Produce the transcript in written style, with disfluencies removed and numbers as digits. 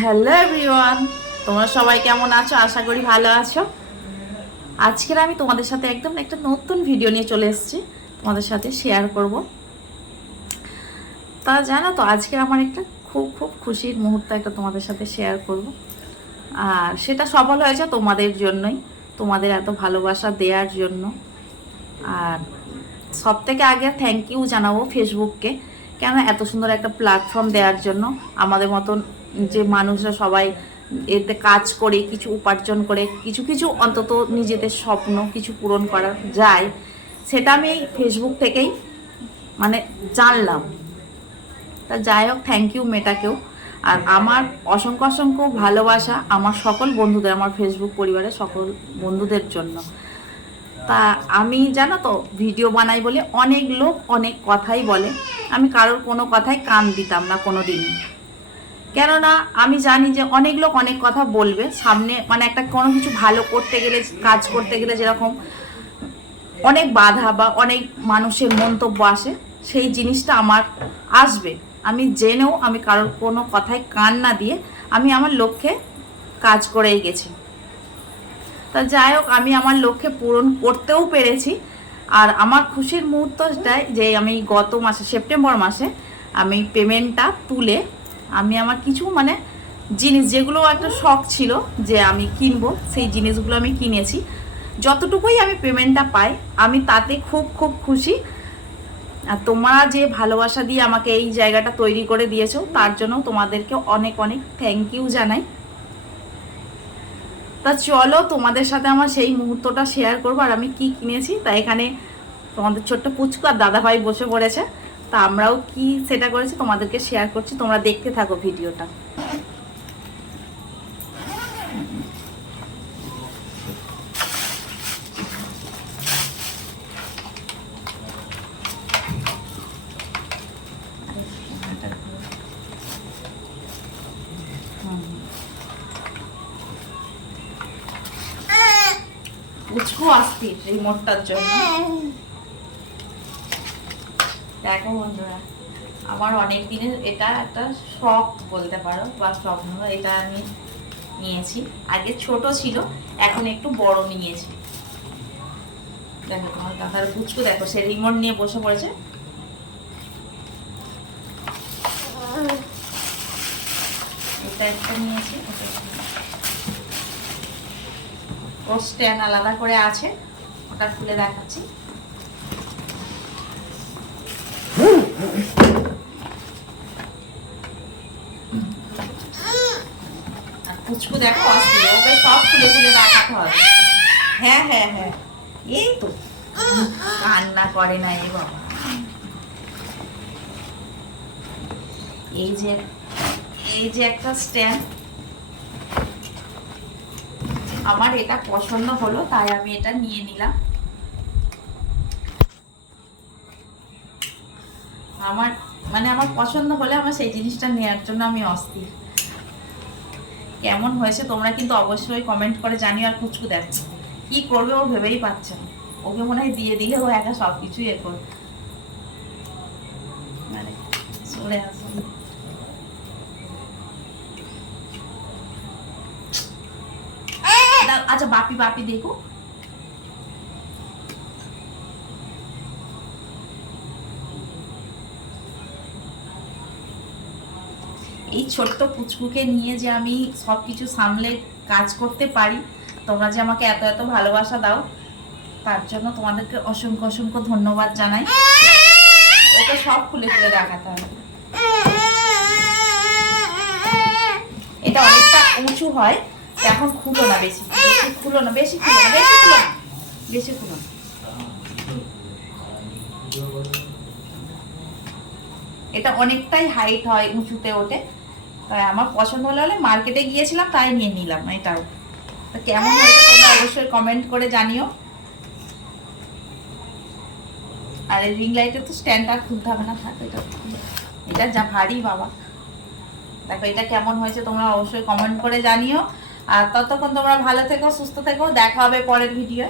Hello everyone, তোমরা সবাই কেমন আছো? আশা করি ভালো আছো। আজকের আমি তোমাদের সাথে একদম একটা নতুন ভিডিও নিয়ে চলে এসেছি, তোমাদের সাথে শেয়ার করব। তা জানো তো, আজকের আমার একটা খুব খুব খুশির মুহূর্ত একটা তোমাদের সাথে শেয়ার করব। আর সেটা সফল হয়েছে তোমাদের জন্যই, তোমাদের এত ভালোবাসা দেওয়ার জন্য। আর সব থেকে আগে থ্যাংক ইউ জানাবো ফেসবুককে, কেন এত সুন্দর একটা প্ল্যাটফর্ম দেওয়ার জন্য। আমাদের মতন যে মানুষরা সবাই এতে কাজ করে কিছু উপার্জন করে কিছু কিছু অন্তত নিজেদের স্বপ্ন কিছু পূরণ করা যায়, সেটা আমি এই ফেসবুক থেকেই মানে জানলাম। তা যাই হোক, থ্যাংক ইউ মেটাকেও। আর আমার অসংখ্য অসংখ্য ভালোবাসা আমার সকল বন্ধুদের, আমার ফেসবুক পরিবারের সকল বন্ধুদের জন্য। তা আমি জানো তো ভিডিও বানাই বলে অনেক লোক অনেক কথাই বলে, আমি কারোর কোনো কথাই কান দিতাম না কোনো দিনই। কেননা আমি জানি যে অনেক লোক অনেক কথা বলবে সামনে, মানে একটা কোনো কিছু ভালো করতে গেলে, কাজ করতে গেলে যেরকম অনেক বাধা বা অনেক মানুষের মন্তব্য আসে, সেই জিনিসটা আমার আসবে। আমি জেনেও আমি কারোর কোনো কথায় কান না দিয়ে আমি আমার লক্ষ্যে কাজ করেই গেছি। তা যাই হোক, আমি আমার লক্ষ্যে পূরণ করতেও পেরেছি। আর আমার খুশির মুহূর্তটাই যে আমি গত মাসে সেপ্টেম্বর মাসে আমি পেমেন্টটা তুলে আমি আমার কিছু মানে জিনিস, যেগুলো একটা শখ ছিল যে আমি কিনবো, সেই জিনিসগুলো আমি কিনেছি। যতটুকুই আমি পেমেন্টটা পাই আমি তাতে খুব খুব খুশি। আর তোমরা যে ভালোবাসা দিয়ে আমাকে এই জায়গাটা তৈরি করে দিয়েছো, তার জন্য তোমাদেরকে অনেক অনেক থ্যাংক ইউ জানাই। তা চলো তোমাদের সাথে আমার সেই মুহূর্তটা শেয়ার করবো আর আমি কি কিনেছি। তা এখানে তোমাদের ছোট্ট পুচকু আর দাদাভাই বসে পড়েছে, তা আমরাও কি সেটা করেছি তোমাদেরকে শেয়ার করছি, তোমরা দেখতে থাকো ভিডিওটা। পুচকু অস্থির রিমোটটার জন্য। দেখো বন্ধুরা, আমার অনেক দিনের এটা একটা শখ বলতে পারো বা স্বপ্ন, এটা আমি নিয়েছি। আগে ছোট ছিল, এখন একটু বড় নিয়েছি। দেখো তোমার দাদার পুচকু, দেখো সে রিমোট নিয়ে বসে পড়েছে। এটা একটা নিয়েছি, ওর স্ট্যান্ড আলাদা করে আছে, ওটা খুলে দেখাচ্ছি। আর পুচকু দেখো অস্থির, ওকে সব খুলে খুলে দেখাতে হবে। হ্যাঁ হ্যাঁ হ্যাঁ, এই তো কান্না করে না এ বাবা। এই যে একটা স্ট্যান্ড, আমার এটা পছন্দ হলো তাই আমি এটা নিয়ে নিলাম। আমার মানে আমার পছন্দ হলে আমার সেই জিনিসটা নেওয়ার জন্য আমি অস্থির। কেমন হয়েছে তোমরা কিন্তু অবশ্যই কমেন্ট করে জানিও। আর পুচকু দেখো কি করবে ও ভেবেই পাচ্ছে না, ওকে মনে হয় দিয়ে দিলে ও একা সবকিছুই এ করবে। মানে চলে আসো। আচ্ছা বাপি বাপি দেখো, এই ছোট্ট পুচকুকে নিয়ে যে আমি সব কিছু সামলে কাজ করতে পারি, তোমরা যে আমাকে এত এত ভালোবাসা দাও, তার জন্য তোমাদেরকে অসংখ্য অসংখ্য ধন্যবাদ জানাই। ওকে সব খুলে খুলে দেখাতে হবে। এটা অনেকটা উঁচু হয়, এখন খুলো না, বেশি বেশি খুলো না, বেশি খুলো না, বেশি খুলো না, বেশি খুলো না। এটা অনেকটাই হাইট হয়, উঁচুতে ওঠে। তাই আমার পছন্দ হলে মার্কেটে গিয়েছিলাম তাই নিয়ে নিলাম এটাও। তো কেমন হয়েছে তোমরা অবশ্যই কমেন্ট করে জানিও। আর এই রিং লাইটের তো স্ট্যান্ডটা খুলতে হবে না, থাক এটা যা ভারী বাবা। দেখো এটা কেমন হয়েছে তোমরা অবশ্যই কমেন্ট করে জানিও। আর ততক্ষণ তোমরা ভালো থেকো, সুস্থ থেকো, দেখা হবে পরের ভিডিও।